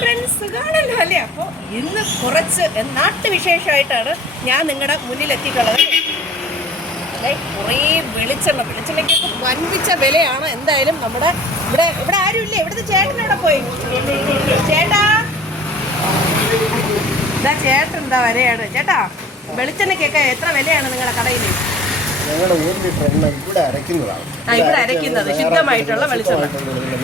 Friends കാണല്ലോ അല്ലേ? അപ്പോൾ ഇന്ന് കുറച്ച് നാട്ടുവിശേഷമായിട്ടാണ് ഞാൻ നിങ്ങളുടെ മുന്നിലെത്തിയിട്ടുള്ളത്. അല്ലേ കുറേ വെളിച്ചെണ്ണ വെളിച്ചെണ്ണയ്ക്കൊക്കെ വൻപിച്ച വിലയാണ്. എന്തായാലും നമ്മുടെ ഇവിടെ ഇവിടെ ആരും ഇല്ലേ ഇവിടുത്തെ ചേട്ടനോടെ പോയി? ചേട്ടാ? ഇതാ ചേട്ടൻ എന്താ വരെയാണ്. ചേട്ടാ വെളിച്ചെണ്ണയ്ക്കൊക്കെ എത്ര വിലയാണ് നിങ്ങളുടെ കടയിൽ ഞങ്ങളുടെ ഒരു ലിറ്റർ എണ്ണ ഇവിടെ അരയ്ക്കുന്നതാണ്. ആ, ഇവിടെ അരയ്ക്കുന്നത്, ശുദ്ധമായിട്ടുള്ള വെളിച്ചെണ്ണ.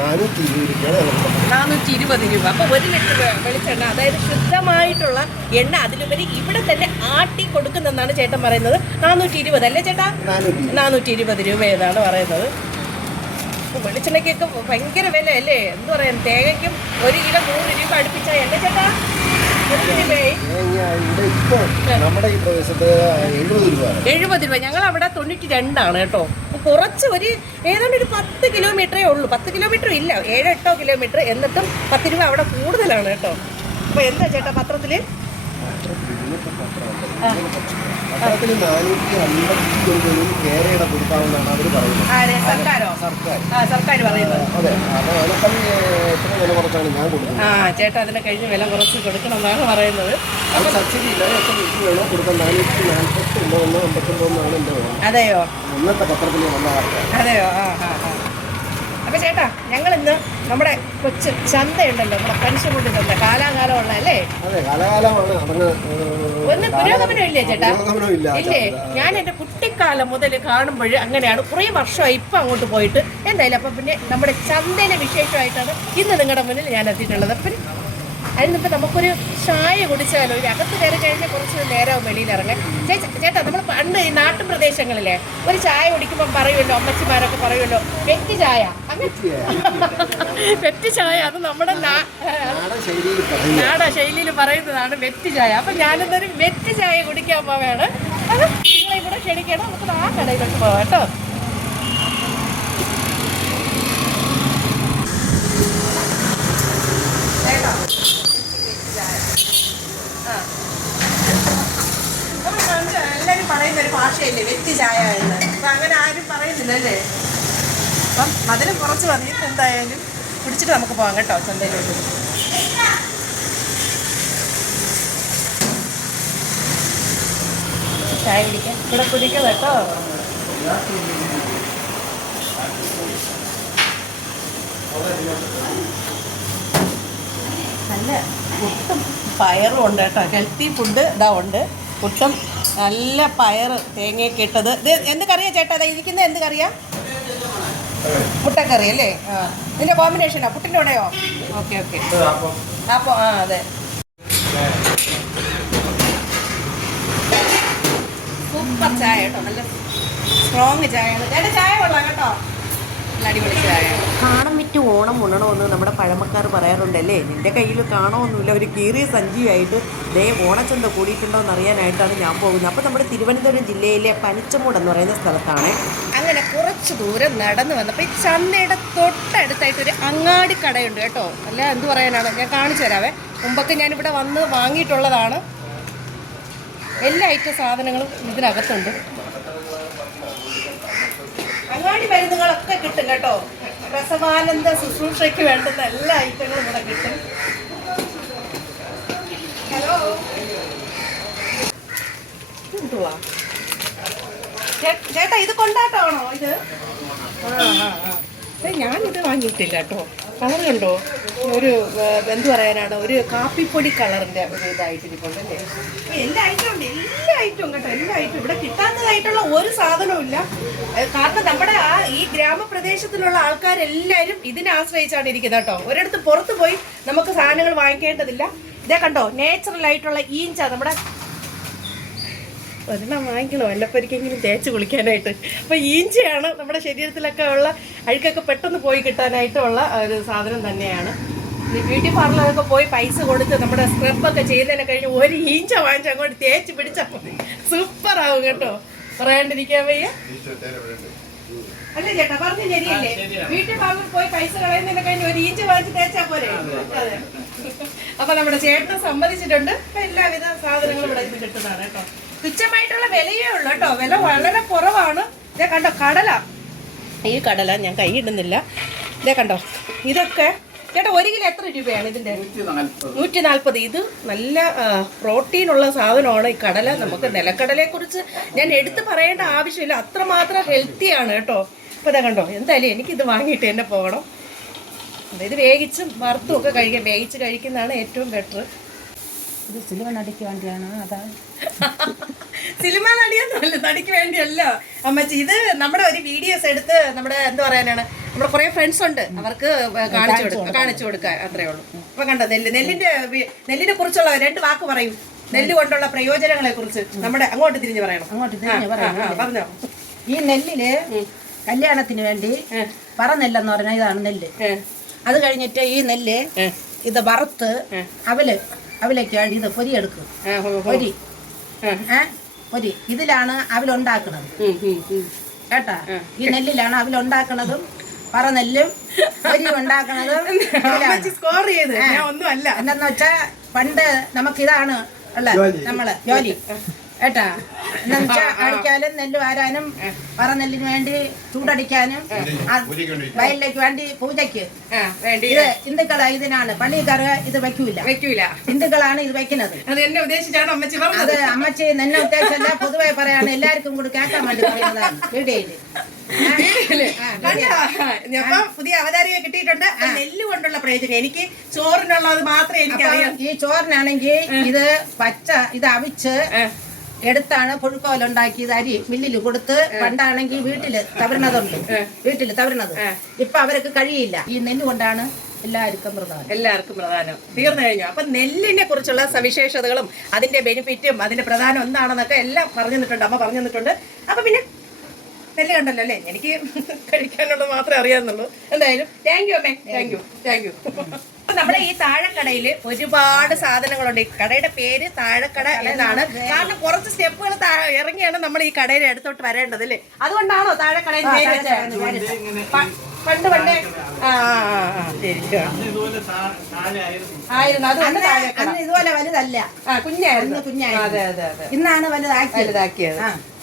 നാനൂറ്റി ഇരുപത് രൂപയാണ് ഞങ്ങൾക്ക് നാനൂറ്റി ഇരുപത് രൂപ. അപ്പോൾ ഒരു ലിറ്റർ വെളിച്ചെണ്ണ അതായത് ശുദ്ധമായിട്ടുള്ള എണ്ണ അതിലുപരി ഇവിടെ തന്നെ ആട്ടി കൊടുക്കുന്നെന്നാണ് ചേട്ടൻ പറയുന്നത്. നാനൂറ്റി ഇരുപത് അല്ലേ ചേട്ടാ? നാനൂറ്റി നാനൂറ്റി ഇരുപത് രൂപ പറയുന്നത്. ഇപ്പൊ വെളിച്ചെണ്ണയ്ക്കൊക്കെ ഭയങ്കര വില അല്ലേ എന്ത് പറയാൻ തേങ്ങയ്ക്കും ഒരു കിലോ നൂറ് രൂപ അടുപ്പിച്ചാൽ എണ്ണ ചേട്ടാ? നമ്മുടെ ഈ പ്രദേശത്ത് എഴുപത് രൂപ. എഴുപത് രൂപ ഞങ്ങൾ അവിടെ തൊണ്ണൂറ്റി രണ്ടാണ് കേട്ടോ. കുറച്ച് ഒരു ഏതാണ്ട് ഒരു പത്ത് കിലോമീറ്ററേ ഉള്ളൂ. പത്ത് കിലോമീറ്റർ ഇല്ല. ഏഴോ എട്ടോ കിലോമീറ്റർ എന്നിട്ടും പത്ത് രൂപ അവിടെ കൂടുതലാണ് കേട്ടോ. അപ്പൊ എന്താ ചേട്ടാ ഇന്നത്തെ നാനൂറ്റി അമ്പത്തി കേരയുടെ കൊടുക്കാമെന്നാണ് അവർ പറയുന്നത്. ആരെ? സർക്കാരോ? സർക്കാർ ആ സർക്കാർ പറയുന്നത്. അതെ. അപ്പോൾ അതിനേക്കാൾ എത്ര വില കുറച്ചാണ് ഞാൻ കൊടുക്കുന്നത്? ആ ചേട്ടാ അതിനെ കഴിഞ്ഞ് വില കുറച്ച് കൊടുക്കണം എന്നാണ് പറയുന്നത്. അത് സബ്സിഡി ഇല്ല. എത്ര ലിറ്റർ വേണോ കൊടുക്കാൻ നാനൂറ്റി നാൽപ്പത്തി ഒമ്പതൊന്നോ അമ്പത്തൊമ്പതൊന്നാണ് എന്റെ വേണം അതെയോ? ഇന്നത്തെ പത്രത്തിൽ വന്ന വാർത്ത. അതെയോ? ആ ആ ആ. അപ്പൊ ചേട്ടാ ഞങ്ങൾ ഇന്ന് നമ്മുടെ കൊച്ചു ചന്തയുണ്ടല്ലോ നമ്മുടെ പനിശമുണ്ട് ചന്ത അല്ലേ? ഒന്ന് പുരോഗമനം ഇല്ലേ ചേട്ടാ? ഇല്ല ഇല്ലേ? ഞാൻ എന്റെ കുട്ടിക്കാലം മുതൽ കാണുമ്പോൾ അങ്ങനെയാണ്. കുറേ വർഷമായി ഇപ്പം അങ്ങോട്ട് പോയിട്ട്. എന്തായാലും അപ്പം പിന്നെ നമ്മുടെ ചന്തയിലെ വിശേഷമായിട്ടാണ് ഇന്ന് നിങ്ങളുടെ മുന്നിൽ ഞാൻ എത്തിയിട്ടുള്ളത്. അപ്പം അതിനിപ്പോൾ നമുക്കൊരു ചായ കുടിച്ചാലോ? ഒരു അകത്ത് കയറി കഴിഞ്ഞാൽ കുറച്ച് നേരം വെളിയിൽ ഇറങ്ങാൻ. ചേച്ചാ ചേട്ടാ നമ്മൾ പണ്ട് ഈ നാട്ടുപ്രദേശങ്ങളിലെ ഒരു ചായ കുടിക്കുമ്പം പറയുമല്ലോ അമ്മച്ചിമാരൊക്കെ പറയുമല്ലോ വെറ്റ് ചായ. വെറ്റ് ചായ. അത് നമ്മുടെ നാടാ ശൈലിയിൽ പറയുന്നതാണ് വെറ്റ് ചായ. അപ്പൊ ഞാനെന്തൊരു വെറ്റ് ചായ കുടിക്കാൻ പോവാണ്. അത് നിങ്ങളെ ഇവിടെ ക്ഷണിക്കണം. നമുക്ക് ആ കടയിലോട്ട് പോവാം കേട്ടോ? ആ. അപ്പൊ നമുക്ക് എല്ലാവരും പറയുന്ന ഒരു ഭാഷയല്ലേ വ്യക്തി ചായ എന്ന്. അപ്പൊ അങ്ങനെ ആരും പറയുന്നില്ല അല്ലേ? അപ്പം മധുരം കുറച്ച് മതി എന്തായാലും കുടിച്ചിട്ട് നമുക്ക് പോകാം കേട്ടോ ചന്തയിലോട്ട്. ചായ കുടിക്കാം. ഇവിടെ കുടിക്കാം കേട്ടോ. നല്ല പയറും ഉണ്ട് കേട്ടോ. ഹെൽത്തി ഫുഡ് ഇതാ ഉണ്ട്. പുട്ടും നല്ല പയർ തേങ്ങയൊക്കെ ഇട്ടത്. ഇത് എന്ത് കറിയാ ചേട്ടാ? അതാ ഇരിക്കുന്നത് എന്ത് കറിയാ? മുട്ടക്കറി അല്ലേ? ആ. ഇതിന്റെ കോമ്പിനേഷനാ പുട്ടിന്റെ ഉടയോ ഓക്കെ ഓക്കെ. അപ്പോൾ ആ അതെ. സൂപ്പർ ചായ കേട്ടോ. നല്ല സ്ട്രോങ് ചായയാണ് ചേട്ടാ ചായ കൊള്ളാം കേട്ടോ. കാണം വിറ്റ് ഓണം ഉണ്ണണമെന്ന് നമ്മുടെ പഴമക്കാർ പറയാറുണ്ടല്ലേ? നിന്റെ കയ്യിൽ കാണോന്നുമില്ല ഒരു കീറിയ സഞ്ചിയായിട്ട് ദേ ഓണച്ചന്ത കൂടിയിട്ടുണ്ടോ എന്ന് അറിയാനായിട്ടാണ് ഞാൻ പോകുന്നത്. അപ്പോൾ നമ്മുടെ തിരുവനന്തപുരം ജില്ലയിലെ പനിച്ചമൂട് എന്ന് പറയുന്ന സ്ഥലത്താണ് അങ്ങനെ കുറച്ച് ദൂരം നടന്നു വന്നപ്പോൾ ഈ ചന്തയുടെ തൊട്ടടുത്തായിട്ട് ഒരു അങ്ങാടി കടയുണ്ട് കേട്ടോ. അല്ല എന്ത് പറയാനാണ്? ഞാൻ കാണിച്ചു തരാവേ. മുമ്പൊക്കെ ഞാനിവിടെ വന്ന് വാങ്ങിയിട്ടുള്ളതാണ്. എല്ലാ ഐറ്റം സാധനങ്ങളും ഇതിനകത്തുണ്ട്. അങ്ങാടി മരുന്നുകളൊക്കെ കിട്ടും കേട്ടോ. പ്രസവാനന്ദ ശുശ്രൂഷയ്ക്ക് വേണ്ടുന്ന എല്ലാ ഐറ്റങ്ങളും ഇവിടെ കിട്ടും. ഹലോ? ചേട്ടാ ഇത് കൊണ്ടാട്ടാണോ ഇത്? ഞാനിത് വാങ്ങിയിട്ടില്ല കേട്ടോ. കളർ കണ്ടോ? ഒരു എന്തു പറയാനാണ്. ഒരു കാപ്പിപ്പൊടി കളറിന്റെ ഒരു ഇതായിട്ടിരിക്കുന്നുണ്ടല്ലേ എല്ലാ ഐറ്റം ഉണ്ട്. എല്ലാ ഐറ്റവും കേട്ടോ എല്ലാ ഐറ്റവും. ഇവിടെ കിട്ടാത്തതായിട്ടുള്ള ഒരു സാധനവും ഇല്ല. കാരണം നമ്മുടെ ഈ ഗ്രാമപ്രദേശത്തിലുള്ള ആൾക്കാരെല്ലാവരും ഇതിനെ ആശ്രയിച്ചാണ് ഇരിക്കുന്നത് കേട്ടോ. ഒരിടത്ത് പുറത്ത് പോയി നമുക്ക് സാധനങ്ങൾ വാങ്ങിക്കേണ്ടതില്ല. ഇതേ കണ്ടോ നേച്ചുറൽ ആയിട്ടുള്ള ഈഞ്ച നമ്മുടെ ഒരെണ്ണം വാങ്ങിക്കണം? വല്ലപ്പൊരിക്കെങ്കിലും തേച്ച് കുളിക്കാനായിട്ട്. അപ്പോൾ ഈഞ്ചയാണ് നമ്മുടെ ശരീരത്തിലൊക്കെ ഉള്ള അഴുക്കൊക്കെ പെട്ടെന്ന് പോയി കിട്ടാനായിട്ടുള്ള ഒരു സാധനം തന്നെയാണ്. ഈ ബ്യൂട്ടി പാർലറൊക്കെ പോയി പൈസ കൊടുത്ത് നമ്മുടെ സ്ക്രബൊക്കെ ചെയ്തതിനെ കഴിഞ്ഞ് ഒരു ഈഞ്ച വാങ്ങിച്ച് അങ്ങോട്ട് തേച്ച് പിടിച്ചാൽ മതി. സൂപ്പറാവും കേട്ടോ. പറയാണ്ടിരിക്കാൻ വയ്യ. അല്ലേ ചേട്ടാ? പറഞ്ഞു ശരിയല്ലേ? വീട്ടിൽ പാർലർ പോയി പൈസ കളയുന്നതിനെ കഴിഞ്ഞ് ഒരു ഈഞ്ച് വാങ്ങിച്ച് തേച്ചാ പോരെ? അതെ അപ്പൊ നമ്മുടെ ചേട്ടൻ സമ്മതിച്ചിട്ടുണ്ട്. അപ്പൊ എല്ലാവിധ സാധനങ്ങളും ഇവിടെ നിന്ന് കിട്ടുന്നതാണ് കേട്ടോ. തുച്ഛമായിട്ടുള്ള വിലയേ ഉള്ളൂ കേട്ടോ. വില വളരെ കുറവാണ്. ഇതേ കണ്ടോ കടല. ഈ കടല ഞാൻ കൈ ഇടുന്നില്ല. ഇതേ കണ്ടോ ഇതൊക്കെ. ചേട്ടാ ഒരു കിലോ എത്ര രൂപയാണ് ഇതിന്റെ? നൂറ്റി നാൽപ്പത് ഇത് നല്ല പ്രോട്ടീൻ ഉള്ള സാധനമാണ് ഈ കടല. നമുക്ക് നിലക്കടലയെ കുറിച്ച് ഞാൻ എടുത്തു പറയേണ്ട ആവശ്യമില്ല. അത്രമാത്രം ഹെൽത്തിയാണ് കേട്ടോ. ഇപ്പൊ ഇതാ കണ്ടോ? എന്തായാലും എനിക്കിത് വാങ്ങിയിട്ട് തന്നെ പോകണം. ഇത് വേഗിച്ചും വറുത്തും ഒക്കെ കഴിക്കാം. വേവിച്ച് കഴിക്കുന്നതാണ് ഏറ്റവും ബെറ്റർ ഇത് സിനിമ നടിക്ക് വേണ്ടിയാണ്? അതാ. സിനിമ നടിയൊന്നുമല്ല നടിക്ക് വേണ്ടിയല്ല. അമ്മച്ചി ഇത് നമ്മുടെ ഒരു വീഡിയോസ് എടുത്ത് നമ്മുടെ എന്താ പറയാനാണ്? നമ്മുടെ കുറേ ഫ്രണ്ട്സ് ഉണ്ട്. അവർക്ക് കാണിച്ചു കൊടുക്കുക കാണിച്ചു കൊടുക്കുക അത്രേ ഉള്ളൂ. അപ്പൊ കണ്ടോ നെല്ല് നെല്ലിന്റെ നെല്ലിനെ കുറിച്ചുള്ള രണ്ട് വാക്ക് പറയും. നെല്ല് കൊണ്ടുള്ള പ്രയോജനങ്ങളെ കുറിച്ച് നമ്മുടെ അങ്ങോട്ട് തിരിഞ്ഞു പറയണം. അങ്ങോട്ട് തിരിഞ്ഞ് പറയണം. പറഞ്ഞോ. ഈ നെല്ലിൽ കല്യാണത്തിന് വേണ്ടി പറ പറനെല്ലെന്ന് പറഞ്ഞാൽ ഇതാണ് നെല്ല്. അത് കഴിഞ്ഞിട്ട് ഈ നെല്ല് ഇത് വറുത്ത് അവൽ അവലേക്ക് വേണ്ടി ഇത് പൊരിയെടുക്കും. പൊരി. ഏ. പൊരി. ഇതിലാണ് അവലുണ്ടാക്കുന്നത്. കേട്ടാ? ഈ നെല്ലിലാണ് അവലുണ്ടാക്കുന്നതും പറനെല്ലും പൊരി ഉണ്ടാക്കുന്നതും. സ്കോർ ചെയ്ത്? ഞാൻ ഒന്നും അല്ല എന്താന്ന് വെച്ചാ പണ്ട് നമുക്കിതാണ് ഉള്ള നമ്മൾ ജോലി. കേട്ടാ എന്നുവെച്ചാ വെച്ചാ അടിക്കാനും നെല്ല് വാരാനും പറനെല്ലിന് വേണ്ടി ചൂടടിക്കാനും വയലിലേക്ക് വേണ്ടി പൂജയ്ക്ക്. ആ, വേണ്ടി ഇത് ഹിന്ദുക്കളെ ഇതിനാണ്. പള്ളിക്കാർ ഇത് വെക്കൂല. വെക്കൂല. ഹിന്ദുക്കളാണ് ഇത് വെക്കുന്നത്. അത് എന്നെ ഉദ്ദേശിച്ചാണ് അമ്മച്ചി അത് അമ്മച്ചി നിന്നെ ഉദ്ദേശമല്ല പൊതുവെ പറയാണ് എല്ലാവർക്കും കൂടി കേൾക്കാൻ വേണ്ടി പറയുന്നതാണ്. വീഡിയോയിൽ. കണ്ടോ? അപ്പൊ പുതിയ അവതാരിക കിട്ടിയിട്ടുണ്ട്. നെല്ല് കൊണ്ടുള്ള പ്രയോജനം. എനിക്ക് ചോറിനുള്ളത് മാത്രമേ എനിക്ക് അറിയാം ഈ ചോറിനാണെങ്കിൽ ഇത് പച്ച ഇത് അവിച്ച് എടുത്താണ് പുഴുക്കോല ഉണ്ടാക്കിയത് അരി മില്ലിൽ കൊടുത്ത് പണ്ടാണെങ്കിൽ വീട്ടിൽ തവരണതുണ്ട്. വീട്ടിൽ തവരണത്. ഇപ്പൊ അവർക്ക് കഴിയില്ല. ഈ നെല്ല് കൊണ്ടാണ് എല്ലാവർക്കും പ്രധാനം. എല്ലാവർക്കും പ്രധാനം. തീർന്നു കഴിഞ്ഞു. അപ്പൊ നെല്ലിനെ കുറിച്ചുള്ള സവിശേഷതകളും അതിന്റെ ബെനിഫിറ്റും അതിന്റെ പ്രധാനം എന്താണെന്നൊക്കെ എല്ലാം പറഞ്ഞു തന്നിട്ടുണ്ട് അമ്മ പറഞ്ഞു തന്നിട്ടുണ്ട് അപ്പൊ പിന്നെ നെല്ല് കണ്ടല്ലോ അല്ലേ? എനിക്ക് കഴിക്കാനുള്ളത് മാത്രമേ അറിയാന്നുള്ളൂ. എന്തായാലും താങ്ക് യു അമ്മേ. താങ്ക് യു താങ്ക് യു നമ്മുടെ ഈ താഴക്കടയിൽ ഒരുപാട് സാധനങ്ങളുണ്ട്. ഈ കടയുടെ പേര് താഴക്കട എന്നാണ്. കാരണം കുറച്ച് സ്റ്റെപ്പുകൾ ഇറങ്ങിയാണ് നമ്മൾ ഈ കടയുടെ അടുത്തോട്ട് വരേണ്ടത് അല്ലേ? അതുകൊണ്ടാണോ താഴെക്കടയിൽ പേര് വെച്ചത്? പണ്ട് പണ്ടേ ആ ആയിരുന്നു. അത് അന്ന് ഇതുപോലെ വലുതല്ല. ആ കുഞ്ഞായിരുന്നു. കുഞ്ഞായിരുന്നു. അതെ അതെ അതെ. ഇന്നാണ് വലുതാക്കിയത്. വലുതാക്കിയത്.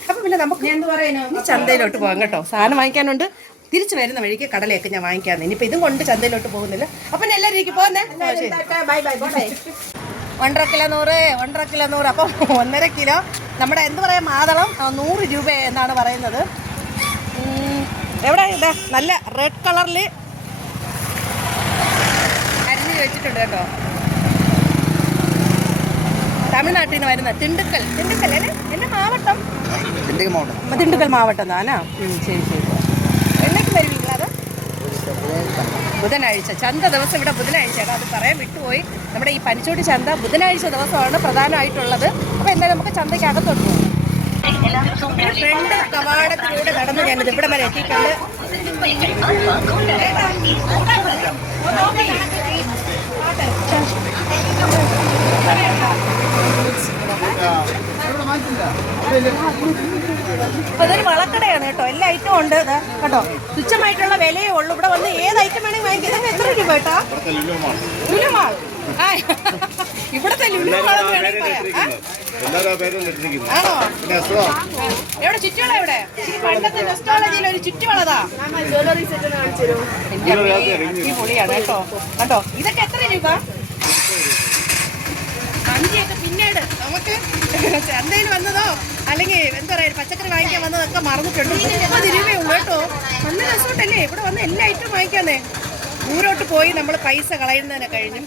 അപ്പൊ പിന്നെ നമുക്ക് ഞാൻ എന്ത് പറയുന്നു? ചന്തയിലോട്ട് പോകാം കേട്ടോ. സാധനം വാങ്ങിക്കാനുണ്ട്. തിരിച്ചു വരുന്ന വഴിക്ക് കടലയൊക്കെ ഞാൻ വാങ്ങിക്കാന്ന് ഇനിയിപ്പോൾ ഇതും കൊണ്ട് ചന്തയിലോട്ട് പോകുന്നില്ല. അപ്പം എല്ലാവരും എനിക്ക് പോകുന്നേ ബൈ ബൈ ബൈ ഒന്നര കിലോ നൂറ് ഒന്നര കിലോ നൂറ്. അപ്പം ഒന്നര കിലോ നമ്മുടെ എന്ത് പറയാ മാതളം നൂറ് രൂപ എന്നാണ് പറയുന്നത്. എവിടെ ഇതാ? നല്ല റെഡ് കളറിൽ അരിഞ്ഞു വെച്ചിട്ടുണ്ട് കേട്ടോ. തമിഴ്നാട്ടിൽ നിന്ന് വരുന്ന തിണ്ടുക്കൽ. തിണ്ടുക്കൽ അല്ലേ? എന്റെ മാവട്ടം. തിണ്ടുക്കൽ മാവട്ടം. താനാ ശരി ശരി. ബുധനാഴ്ച. ചന്ത ദിവസം ഇവിടെ ബുധനാഴ്ചയാണ്. അത് പറയാൻ വിട്ടുപോയി. നമ്മുടെ ഈ പനിച്ചോട്ടി ചന്ത ബുധനാഴ്ച ദിവസമാണ് പ്രധാനമായിട്ടുള്ളത്. അപ്പോൾ എന്തായാലും നമുക്ക് ചന്തയ്ക്ക് അകത്തോട്ട് പോകാം കവാടത്തിലൂടെ നടന്ന് ഞാനിത് ഇവിടെ വരെ എത്തിയിട്ടുണ്ട്. അപ്പൊ ഇതൊരു വളക്കടയാണ് കേട്ടോ. എല്ലാ ഐറ്റവും ഉണ്ട് കേട്ടോ. തുച്ഛമായിട്ടുള്ള വിലയേ ഉള്ളൂ. ഇവിടെ വന്ന് ഏത് ഐറ്റം വേണമെങ്കിൽ വാങ്ങിക്കാം. ഇതൊക്കെ എത്ര രൂപ കേട്ടോ? ലുലുമാൾ ആ ഇവിടത്തെ ലുലുമാൾ ആണോ? എവിടെ? ചുറ്റുവള എവിടെ? പണ്ടത്തെ നെസ്റ്റോളജിയിൽ ഒരു ചുറ്റുവളതാ പൊളിയാണ് കേട്ടോ. കേട്ടോ ഇതൊക്കെ എത്ര രൂപ? അഞ്ചിയൊക്കെ പിന്നീട് നമുക്ക് ചന്തയിൽ വന്നതോ? അല്ലെങ്കിൽ എന്താ പറയുക പച്ചക്കറി വാങ്ങിക്കാൻ വന്നതൊക്കെ മറന്നിട്ടുണ്ട്. മുപ്പത് രൂപയേ ഉള്ളൂ കേട്ടോ. നല്ല രസമുണ്ടല്ലേ ഇവിടെ വന്ന് എല്ലാ ഐറ്റവും വാങ്ങിക്കാന്നേ. ദൂരോട്ട് പോയി നമ്മൾ പൈസ കളയുന്നതിനെ കഴിഞ്ഞു.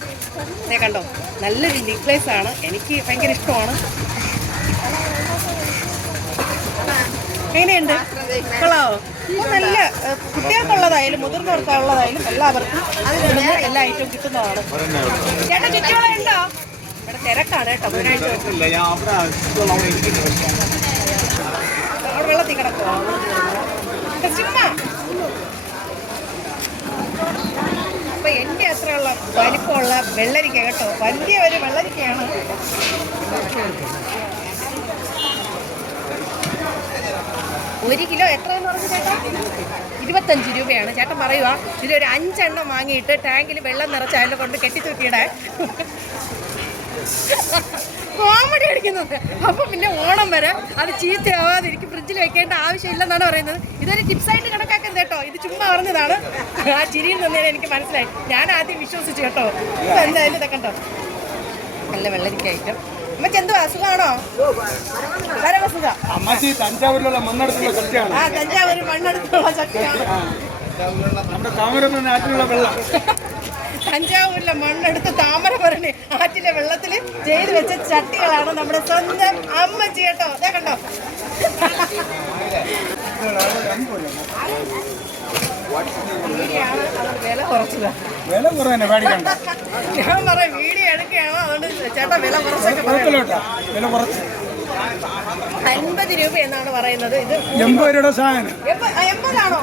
അതേ കണ്ടോ നല്ലൊരു നെക്ലേസ് ആണ്. എനിക്ക് ഭയങ്കര ഇഷ്ടമാണ്. എങ്ങനെയുണ്ട്? കൊള്ളാവോ? നല്ല കുട്ടികൾക്കുള്ളതായാലും മുതിർന്നവർക്കുള്ളതായാലും എല്ലാവർക്കും എല്ലാ ഐറ്റവും കിട്ടുന്നതാണ്. ചേട്ടാ ചുറ്റുവള ഉണ്ടോ ഇവിടെ തിരക്കാണ് കേട്ടോ ബുധനാഴ്ച ദിവസം. ഇല്ല ഞാൻ അവിടെ അസുഖം അവിടെ ഇരിക്കുന്നു അവിടെ വെള്ളത്തിൽ കിടക്കുമോ ചുമ്മാ അപ്പൊ എന്റെ അത്രയുള്ള വലിപ്പമുള്ള വെള്ളരിക്ക കേട്ടോ. വലിയ ഒരു വെള്ളരിക്കയാണ്. ഒരു കിലോ എത്രയെന്ന് പറഞ്ഞു ചേട്ടാ? ഇരുപത്തഞ്ച് രൂപയാണ്. ചേട്ടൻ പറയുക ഇതിലൊരു അഞ്ചെണ്ണം വാങ്ങിയിട്ട് ടാങ്കിൽ വെള്ളം നിറച്ച് അതിനെ കൊണ്ട് കെട്ടിത്തൂക്കിയിടാൻ. കോമഡി അടിക്കുന്നത്. അപ്പൊ പിന്നെ ഓണം വരെ അത് ചീത്തയാവാതെ എനിക്ക് ഫ്രിഡ്ജിൽ വെക്കേണ്ട ആവശ്യമില്ലെന്നാണ് പറയുന്നത്. ഇതൊരു ടിപ്സായിട്ട് കണക്കാക്കുന്നത് കേട്ടോ. ഇത് ചുമ്മാ പറഞ്ഞതാണ്. ആ ചിരിയിൽ നിന്നേരം എനിക്ക് മനസ്സിലായി. ഞാൻ ആദ്യം വിശ്വസിച്ചു കേട്ടോ. ഇപ്പൊ എന്തായാലും ഇതൊക്കെ കേട്ടോ നല്ല വെള്ളരിക്കായിട്ടും അമ്മയ്ക്ക് എന്തോ അസുഖമാണോ പരമസുഖ അമ്മച്ചി തഞ്ചാവൂരിലുള്ള മണ്ണെടുത്തുള്ള സത്യമാണ് ആ തഞ്ചാവൂർ മണ്ണെടുത്തുള്ള സത്യമാണ് നമ്മുടെ താമരത്തിൽ നാട്ടിലുള്ള വെള്ളം. തഞ്ചാവൂരിലെ മണ്ണെടുത്ത് താമര പറഞ്ഞ് ആറ്റിലെ വെള്ളത്തിൽ ചെയ്ത് വെച്ച ചട്ടികളാണ് നമ്മുടെ സ്വന്തം അമ്മ ചേട്ടോ അതെ കണ്ടോ? വില കുറച്ചത്. വില കുറവന്നെ ഞാൻ പറയാം വീഡിയോ എടുക്കുകയാണോ? അതുകൊണ്ട് ചേട്ടാ വില കുറച്ചൊക്കെ പറയാം. വില കുറച്ച്. അൻപത് രൂപ എന്നാണ് പറയുന്നത്. ഇത് എൺപത് രൂപയുടെ സാധനം. എൺപതാണോ?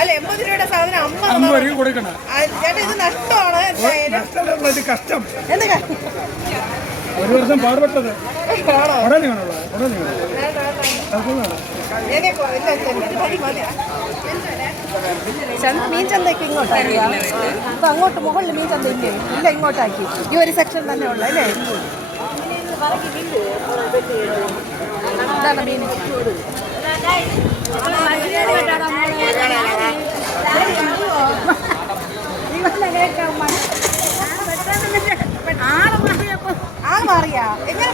അല്ല എൺപത് രൂപയുടെ സാധനം അമ്പത് രൂപ കൊടുക്കണം ചേട്ടാ ഇത് നഷ്ടമാണ്? എന്തായാലും കഷ്ടം. എന്താ ഒരു വർഷം പാടുപെട്ടത്. ഉടനെ വേണമുള്ള ഉടനെ മീൻ ചന്തയ്ക്ക് ഇങ്ങോട്ടാക്കി. അപ്പൊ അങ്ങോട്ട് മുകളിൽ മീൻ ചന്ത ഇല്ല ഇങ്ങോട്ടാക്കി. ഈ ഒരു സെക്ഷൻ തന്നെ ഉള്ളു അല്ലേ?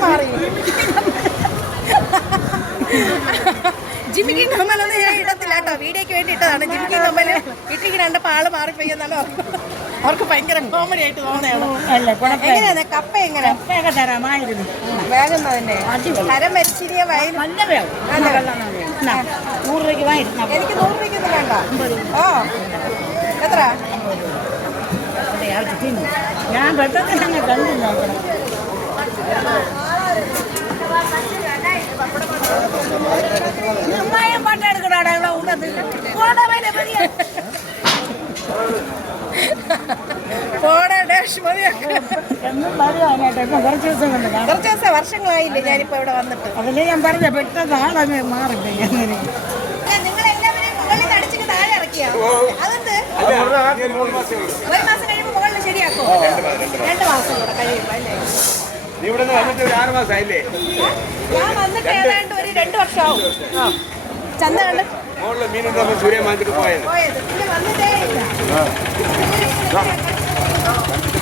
മാറി ജിമിക്കി കമ്മലൊന്നും ഞാൻ ഇടത്തില്ല കേട്ടോ. വീഡിയോക്ക് വേണ്ടി ഇട്ടതാണ്. ജിമ്മിക്ക് കമ്മൽ. ഇട്ടിക്ക് രണ്ടപ്പോൾ ആൾ മാറിപ്പോയി എന്നാണ്? അവർക്ക് ഭയങ്കര കോമഡി ആയിട്ട് തോന്നുകയാണ് എങ്ങനെയാണ് കപ്പ എങ്ങനെ വേഗുന്നതന്നെ കരം മരിച്ചിരിയ വയൽ നല്ല വേണം അതെ. നൂറ് രൂപയ്ക്ക് വാങ്ങി എനിക്ക് നൂറ് രൂപയ്ക്ക് വേണ്ട. ഓ. എത്ര? ഞാൻ പെട്ടെന്ന് തന്നെ കണ്ടു നോക്കണം. ഉമ്മായെ പാട്ടെടുക്കണാടാ ഇവിടെ ഉള്ളത് കുറച്ച് ദിവസം വർഷങ്ങളായില്ലേ ഞാനിപ്പോ ഇവിടെ വന്നിട്ട്. അതിലെ ഞാൻ പറഞ്ഞ പെട്ടെന്ന് ആളങ്ങ് മാറില്ല നിങ്ങൾ എല്ലാവരും മുകളിൽ അടിച്ചിട്ട് താഴെ ഇറക്കിയോ? അതെന്ത്? ഒരു മാസം കഴിയുമ്പോൾ മുകളിൽ ശരിയാക്കോ? രണ്ട് മാസം കൂടെ കഴിയുമ്പോ അല്ലേ? നീ ഇവിടെ വന്നിട്ട് ഒരു ആറ് മാസമായില്ലേ ഞാൻ വന്നിട്ട് ഏതാണ്ട് ഒരു രണ്ട് വർഷമാവും. ചന്ത കണ്ട്? മുകളിൽ മീനുണ്ട് നമ്മൾ സൂര്യ മാർക്കറ്റ് പോയത്.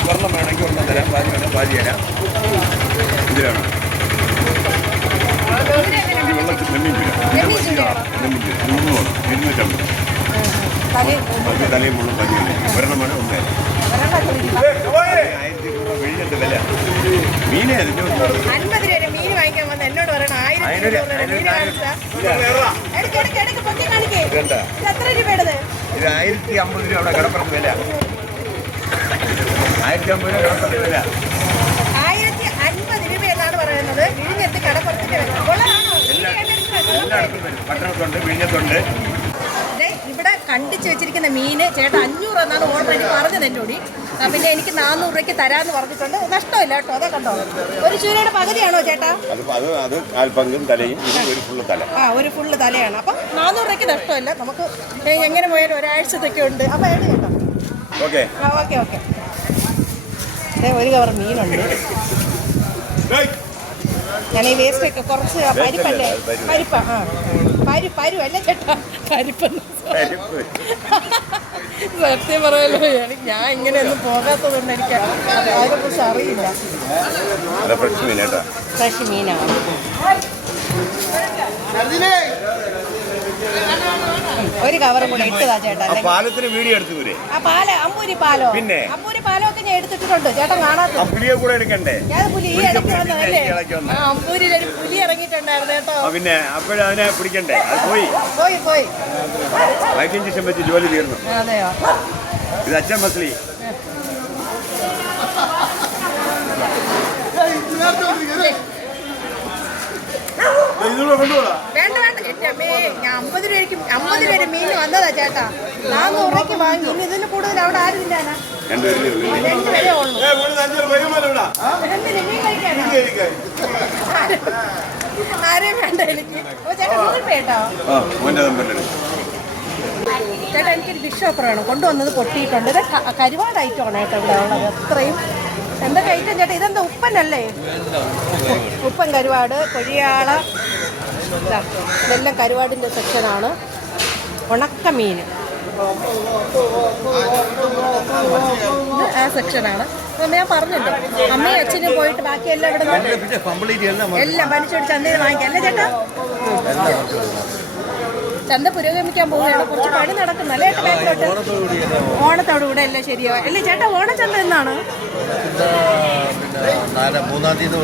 വെള്ളം വേണമെങ്കിൽ ഒന്നും തരാം. പാതി വേണം പാതി തരാം. ഇതിലാണ്. വെള്ളത്തിൽ നെമ്മീൻ വേണം ഇരുന്നൂറ്റമ്പത് തലയും മുള്ളും പതി ഒരെണ്ണം ഒന്നേ. വെഴിഞ്ഞിട്ട് വില. മീനേ അൻപത് രൂപ മീൻ വാങ്ങിക്കാൻ വന്ന് എന്നോട് പറയണം മീൻ? ഇത്. ആയിരത്തി അമ്പത് രൂപ അവിടെ കിടപ്പുറത്ത് വില. ആയിരത്തി അമ്പത് രൂപ കിടപ്പുറത്ത് വില. ആയിരത്തി അൻപത് രൂപ എന്നാണ് പറയുന്നത്. വിഴിഞ്ഞെത്തി കടപ്പുറത്തിന്റെ വില? മീൻ എല്ലായിടത്തും വരും. പട്ടണത്തുണ്ട് വിഴിഞ്ഞത്തുണ്ട്. കണ്ടിച്ച് വെച്ചിരിക്കുന്ന മീന് ചേട്ടൻ അഞ്ഞൂറ് എന്നാണ് ഓൾറെഡി പറഞ്ഞത് എന്റെ കൂടി പിന്നെ എനിക്ക് നാനൂറ് രൂപയ്ക്ക് തരാന്ന് പറഞ്ഞിട്ടുണ്ട്. നഷ്ടമില്ല കേട്ടോ അതെ കണ്ടോ? ഒരു ചൂരയുടെ പകുതിയാണോ ചേട്ടാ? അത് അത് അത് കാൽപങ്കും തലയും ഒരു ഫുള്ള് തല. ആ ഒരു ഫുള്ള് തലയാണ്. അപ്പം നാനൂറ് രൂപയ്ക്ക് നഷ്ടമില്ല. നമുക്ക് എങ്ങനെ പോയാലും ഒരാഴ്ചത്തൊക്കെ ഉണ്ട്. അപ്പം ഏട് കേട്ടോ ഓക്കെ. Okay okay. ഒരു കവർ മീനുണ്ട്. ഞാൻ ഈ വേസ്റ്റ് ഒക്കെ കുറച്ച് പരിപ്പല്ലേ? പരിപ്പ ആ. പരു പരു അല്ലേ ചേട്ടാ. പരിപ്പെന്ന്. സത്യം പറയല്ലോ എനിക്ക് ഞാൻ ഇങ്ങനെയൊന്നും പോകാത്തതുകൊണ്ട് എനിക്ക് അതിനെക്കുറിച്ച് അറിയില്ല. ഫ്രഷ് മീനാണ്. ഒരു കവറും കൂടെ ഇട്ടതാ ചേട്ടാ പാലത്തിന് വീഡിയോ എടുത്തു വരെ ആ പാല അമ്പൂരി പാലോ? പിന്നെ? അമ്പൂരി പാലോ ഒക്കെ ഞാൻ എടുത്തിട്ടുണ്ട് ചേട്ടൻ കാണാത്ത പുലിയെ കൂടെ എടുക്കണ്ടേ? ഞാൻ പുലി ഈ ഇടയ്ക്ക് വന്നതല്ലേ? അമ്പൂരിൽ ഒരു പുലി ഇറങ്ങിയിട്ടുണ്ടായിരുന്നു കേട്ടോ. പിന്നെ അപ്പോഴതിനെ പിടിക്കണ്ടേ? അത് പോയി. പോയി പോയി. വൈദ്യം ശേഷം വെച്ച് ജോലി തീർന്നു. അതെയോ? ഇത് അച്ഛൻ മസ്ലി വേണ്ട വേണ്ട. എന്റെ അമ്മേ ഞാൻ അമ്പത് രൂപയ്ക്ക് അമ്പത് രൂപ മീൻ വന്നതാ ചേട്ടാ. നാനൂറ് രൂപയ്ക്ക് വാങ്ങി. ഇനി ഇതിന് കൂടുതൽ അവിടെ ആരും രണ്ട് ഉള്ളൂ. മീൻ കഴിക്കാനോ? ആരെയും വേണ്ട എനിക്ക്. ഓ ചേട്ടാ ഗൂഗിൾ പേ കേട്ടോ ആ മോന്റെ ചേട്ടാ എനിക്കൊരു ഡിഷ് ഓഫർ വേണം കൊണ്ടുവന്നത് പൊട്ടിയിട്ടുണ്ട്. ഇത് കരുവാട് ഐറ്റമാണ് കേട്ടോ ഇവിടെ ഉള്ളത്. അത്രയും എന്തൊക്കെ ഐറ്റം ചേട്ടാ? ഇതെന്താ ഉപ്പനല്ലേ? ഉപ്പൻ കരുവാട് കൊഴിയാള ഇതെല്ലാം കരുവാടിന്റെ സെക്ഷനാണ് ഉണക്ക മീൻ ആ സെക്ഷനാണ് ഞാൻ പറഞ്ഞല്ലോ അമ്മയും അച്ഛനും പോയിട്ട് ബാക്കി എല്ലാം ഇവിടെ എല്ലാം വലിച്ചോട് ചന്തയിൽ വാങ്ങിക്കാം. അല്ലേ ചേട്ടാ? ചന്ത പുരോഗമിക്കാൻ പോവുകയാണ്. കുറച്ച് പണി നടക്കുന്നല്ലേ ചേട്ടാ ബാക്കിലോട്ട്? ഓണത്തോടു കൂടെ എല്ലാം ശരിയോ അല്ലേ ചേട്ടാ ഓണച്ചന്ത എന്നാണ്? മൂന്നാം തീയതി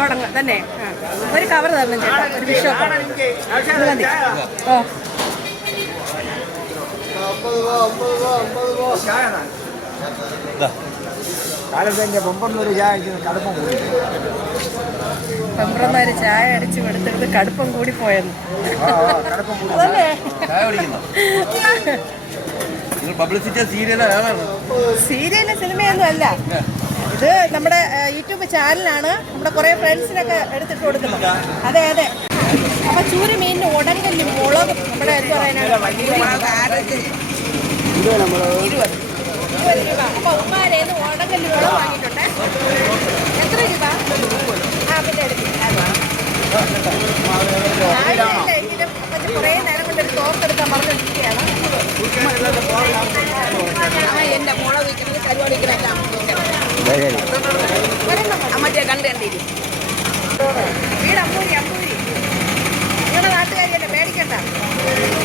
തുടങ്ങി. തന്നെ. ആ. ഒരു കവർ തരണം ചേട്ടാ ഒരു മതി ഓ. കാലത്തെ ചായ കടുപ്പം കൂടി. ചായ അടിച്ച് കൊടുത്തിട്ട് കടുപ്പം കൂടി പോയെന്ന്. സീരിയൽ സിനിമയൊന്നും അല്ല? ഇത് നമ്മുടെ യൂട്യൂബ് ചാനലാണ്. നമ്മുടെ കുറേ ഫ്രണ്ട്സിനൊക്കെ എടുത്തിട്ട് കൊടുക്കുന്നത്. അതെ അതെ. അപ്പൊ ചൂര മീനിന് ഉടങ്കല്ലും മുളകും നമ്മുടെ എന്ത് പറയാനാണ് ഇരുപത്. രൂപ. അപ്പൊ ഉമ്മാരേന്ന് മുളക് വാങ്ങിയിട്ടുണ്ട്. എത്ര രൂപ? ആ പിന്നെ എടുക്കും. കുറേ നേരം കൊണ്ട് ഒരു മുളക് വയ്ക്കുന്നത് കരുവാട് വയ്ക്കുന്ന മറ്റേ കണ്ടു കണ്ടിരി വീട് അമ്പൂരി അമ്പൂരി നിങ്ങളുടെ നാട്ടുകാരിയല്ലേ പേടിക്കണ്ട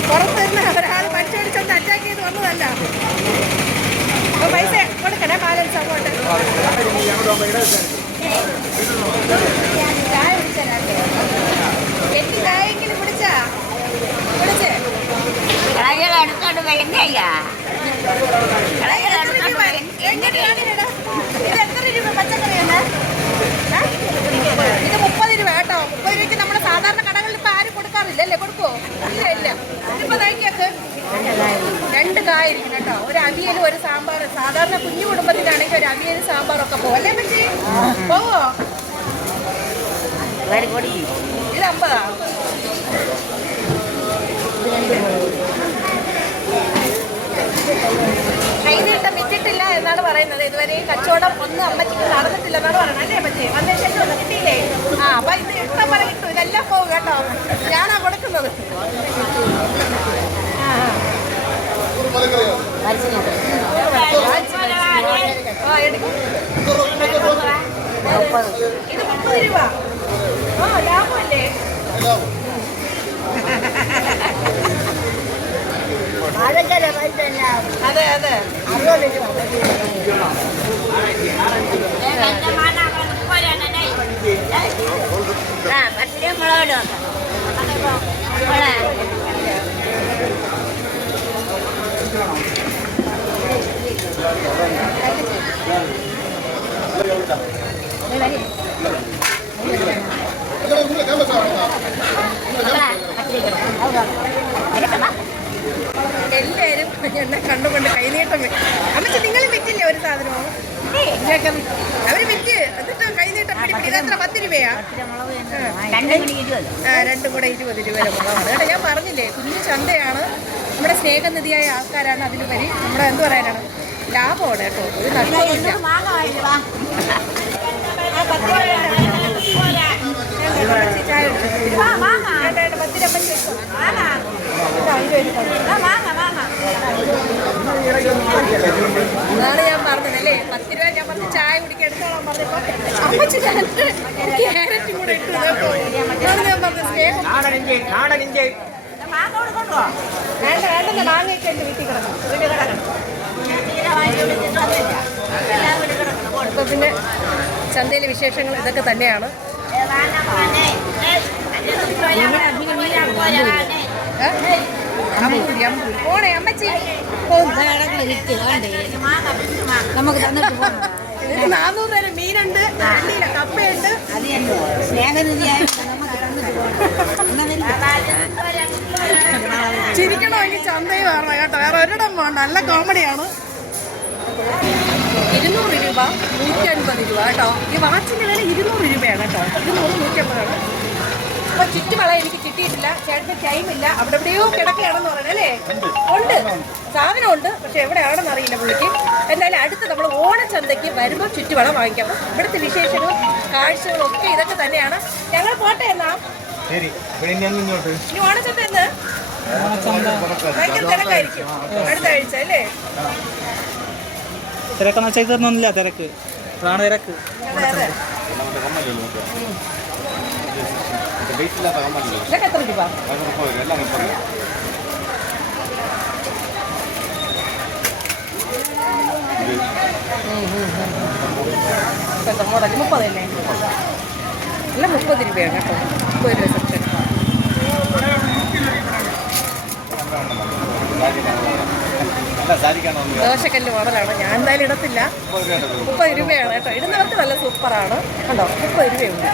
പുറത്ത് നിന്ന് ഒരാൾ മറ്റടിച്ചൊന്ന് അറ്റാക്ക് ചെയ്ത് വന്നതല്ല പൈസ കൊടുക്കണേ ബാലൻസ് അങ്ങോട്ട് ചായ കുടിച്ചാലേ എനിക്ക് ചായെങ്കിലും പിടിച്ചാ പിടിച്ചേ എടുത്തോണ്ട് വരുന്നയ്യ എത്ര രൂപ? എങ്ങനെയാണ് ഇടാ? ഇത് എത്ര രൂപ പച്ചക്കറിയാണ് ഏ? ഇത് മുപ്പത് രൂപ കേട്ടോ മുപ്പത് രൂപയ്ക്ക് നമ്മുടെ സാധാരണ കടകളിൽ ഇപ്പൊ ആരും കൊടുക്കോ കൊടുക്കുവോ? ഇല്ല ഇല്ല. ഇതിപ്പോ തയ്ക്കൊക്കെ രണ്ട് കായിരിക്കും കേട്ടോ. ഒരു അവിയലും ഒരു സാമ്പാർ സാധാരണ കുഞ്ഞു കുടുംബത്തിലാണെങ്കിൽ ഒരു അവിയലും സാമ്പാറൊക്കെ പോകും അല്ലേ പറ്റി. പോവോ? ഇത് അമ്പതാ? കൈനീട്ടം വിറ്റിട്ടില്ല എന്നാണ് പറയുന്നത്. ഇതുവരെ കച്ചവടം ഒന്നും അമ്മച്ചിക്ക് നടന്നിട്ടില്ല എന്നാണ് പറയുന്നത് അല്ലേ പറ്റി വന്ന ശേഷം കിട്ടിയില്ലേ? ആ അപ്പൊ ഇത് ഇഷ്ടം കിട്ടും. ഇതെല്ലാം പോകും കേട്ടോ ഞാനാ കൊടുക്കുന്നത് ആ, ആ. ആ, എടുക്കും. ഇത് മുപ്പത് രൂപ ആ ലാഭമല്ലേ അതെ അതെ ആ പത്തിരി മുളകിടും മുളക് എല്ലാവരും എന്നെ കണ്ടുകൊണ്ട് കൈനീട്ടം വെ- അമ്മച്ചി നിങ്ങൾ വിറ്റില്ലേ ഒരു സാധനവും ഇതൊക്കെ വി- അവർ വിറ്റ് എന്നിട്ട് കൈനീട്ടം പിടി പിടി. ഇതെത്ര പത്ത് രൂപയാ രണ്ടും കൂടി ഇരുപത് ആ രണ്ടും കൂടെ ഇരുപത് രൂപയുടെ മുളകാണ്. കേട്ടോ ഞാൻ പറഞ്ഞില്ലേ കുഞ്ഞു ചന്തയാണ്. നമ്മുടെ സ്നേഹനിധിയായ ആൾക്കാരാണ് അതിലുപരി. നമ്മുടെ എന്ത് പറയാനാണ്? ലാഭമാണ് കേട്ടോ. ഒരു നഷ്ടമില്ല പത്ത് രൂപ വേണ്ട. വേണ്ട, അമ്മച്ചി ചായ കുടിച്ചോ. വേണ്ട, വേണ്ട, പത്ത് രൂപ അമ്മച്ചി വെച്ചോ. ഇതാ, ഇരുപത് രൂപ. അതാണ് ഞാൻ പറഞ്ഞത് അല്ലേ? പത്ത് രൂപ ഞാൻ പറഞ്ഞ് ചായ കുടിക്കാൻ എടുത്തോളാൻ പറഞ്ഞപ്പോ അമ്മച്ചി ഞാൻ ക്യാരറ്റും കൂടെ ഇട്ടു കേട്ടോ അതാണ് ഞാൻ പറഞ്ഞത് സ്നേഹം. വേണ്ട വേണ്ട മാങ്ങയൊക്കെ ഉണ്ട് വീട്ടിൽ കിടക്കണം വീട്ടിൽ കിടക്കണം. അപ്പൊ പിന്നെ ചന്തയിലെ വിശേഷങ്ങൾ ഇതൊക്കെ തന്നെയാണ്. ഏ? പോണേ അമ്മച്ചി. നമുക്ക് തന്നിട്ട് പോകണം ഇത് നാനൂറ് തരം മീനുണ്ട് കപ്പയുണ്ട്. ചിരിക്കണോ എനിക്ക് ചന്തയിൽ വരണം കേട്ടോ. വേറെ ഒരിടം വേണ്ട. നല്ല കോമഡിയാണ് ഇരുന്നൂറ് രൂപ നൂറ്റി അൻപത് രൂപ കേട്ടോ. ഈ വാച്ചിന്റെ വില ഇരുന്നൂറ് രൂപയാണ് കേട്ടോ. ഇരുന്നൂറ് നൂറ്റി അൻപതാണ് അപ്പൊ ചുറ്റുവള എനിക്ക് കിട്ടിയിട്ടില്ല ചേട്ടന് ടൈമില്ല അവിടെ എവിടെയോ കിടക്കുകയാണെന്ന് പറയുന്നത് അല്ലേ? ഉണ്ട്. സാധനം ഉണ്ട് പക്ഷെ എവിടെയാണെന്ന് അറിയില്ല പുള്ളിക്ക്. എന്തായാലും അടുത്ത് നമ്മൾ ഓണച്ചന്തയ്ക്ക് വരുമ്പോൾ ചുറ്റുവളം വാങ്ങിക്കാം. ഇവിടുത്തെ വിശേഷങ്ങളും കാഴ്ചകളും ഒക്കെ ഇതൊക്കെ തന്നെയാണ്. ഞങ്ങൾ പോട്ടെ എന്നാ? ശരി. ഇനി ഓണച്ചന്ത എന്ന്? ഭയങ്കര തിരക്കായിരിക്കും. അടുത്ത ആഴ്ച അല്ലേ? തിരക്കെന്ന് വെച്ചാൽ ഇതൊന്നുമില്ല തിരക്ക്. പ്രാണ തിരക്ക്. മുപ്പത് രൂപയാണ് കേട്ടോ മുപ്പത് രൂപ? ദോശക്കല്ല് മോഡലാണ്. ഞാൻ എന്തായാലും ഇടത്തില്ല. മുപ്പത് രൂപയാണ് കേട്ടോ. ഇടുന്നവർക്ക് നല്ല സൂപ്പറാണ്. കണ്ടോ? മുപ്പത് രൂപയുണ്ട്.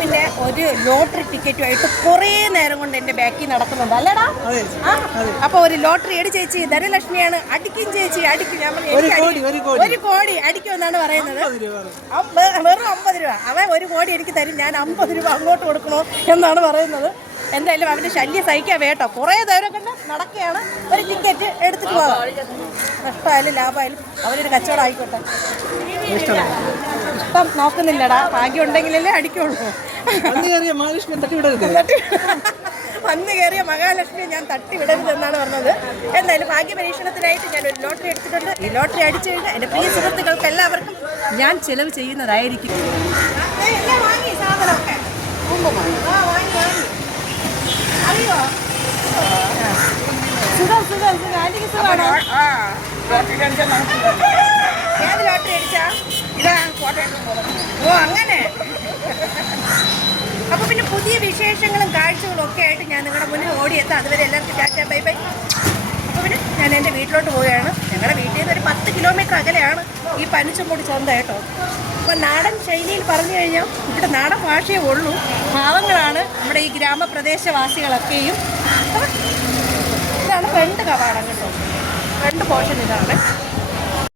പിന്നെ ഒരു ലോട്ടറി ടിക്കറ്റുമായിട്ട് കുറേ നേരം കൊണ്ട് എന്റെ ബാക്കിൽ നടക്കുന്നുണ്ട്. അല്ലടാ? ആ? അപ്പൊ ഒരു ലോട്ടറി എടി ചേച്ചി ധനലക്ഷ്മിയാണ്. അടിക്കും ചേച്ചി അടിക്കും. ഞാൻ പറഞ്ഞു, എനിക്ക് കോടി, ഒരു കോടി. ഒരു കോടി അടിക്കും എന്നാണ് പറയുന്നത്. വെറും അമ്പത് രൂപ. അവൻ ഒരു കോടി എനിക്ക് തരും. ഞാൻ അമ്പത് രൂപ അങ്ങോട്ട് കൊടുക്കണോ എന്നാണ് പറയുന്നത്. എന്തായാലും അവന്റെ ശല്യം സഹിക്കാൻ വേട്ടോ കുറേ ദൂരം കണ്ട് നടക്കുകയാണ്. ഒരു ടിക്കറ്റ് എടുത്തിട്ട് പോകാം. നഷ്ടമായാലും ലാഭമായാലും അവരൊരു കച്ചവടം ആയിക്കോട്ടെ. ഇഷ്ടം നോക്കുന്നില്ലടാ. ഭാഗ്യം ഉണ്ടെങ്കിലല്ലേ അടിക്കുള്ളൂ. അന്ന് കയറിയ മഹാലക്ഷ്മി തട്ടി വിടരുത്. തട്ടി വന്ന് കയറിയ മഹാലക്ഷ്മിയെ ഞാൻ തട്ടി വിടരുത് എന്നാണ് പറഞ്ഞത്. എന്തായാലും ഭാഗ്യ പരീക്ഷണത്തിനായിട്ട് ഞാൻ ഒരു ലോട്ടറി എടുത്തിട്ടുണ്ട്. ഈ ലോട്ടറി അടിച്ചു കഴിഞ്ഞാൽ എന്റെ പ്രിയ സുഹൃത്തുക്കൾക്ക് എല്ലാവർക്കും ഞാൻ ചിലവ് ചെയ്യുന്നതായിരിക്കും. എല്ലാം വാങ്ങി സാധനമൊക്കെ. അറിയോ. സുഖം സുഖം സുഖം. ആന്റിക്ക് സുഖമാണോ? ഏത് ലോട്ടറി അടിച്ചാ ഓ അങ്ങനെ. അപ്പൊ പിന്നെ പുതിയ വിശേഷങ്ങളും കാഴ്ചകളും ഒക്കെ ആയിട്ട് ഞാൻ നിങ്ങളുടെ മുന്നിൽ ഓടിയെത്താം. അതുവരെ എല്ലാവർക്കും ടാറ്റ ബൈ ബൈ. അപ്പൊ പിന്നെ ഞാൻ എന്റെ വീട്ടിലോട്ട് പോവുകയാണ്. ഞങ്ങളുടെ വീട്ടിൽ നിന്ന് ഒരു പത്ത് കിലോമീറ്റർ അകലെയാണ് ഈ പനിച്ചും കൂടി ചന്ത കേട്ടോ അപ്പോൾ നാടൻ ശൈലിയിൽ പറഞ്ഞു കഴിഞ്ഞാൽ ഇവിടെ നാടൻ ഭാഷയേ ഉള്ളൂ. ഭാവങ്ങളാണ് നമ്മുടെ ഈ ഗ്രാമപ്രദേശവാസികളൊക്കെയും. ഇതാണ് രണ്ട് കവാടം കേട്ടോ രണ്ട് പോർഷൻ ഇതാണ്.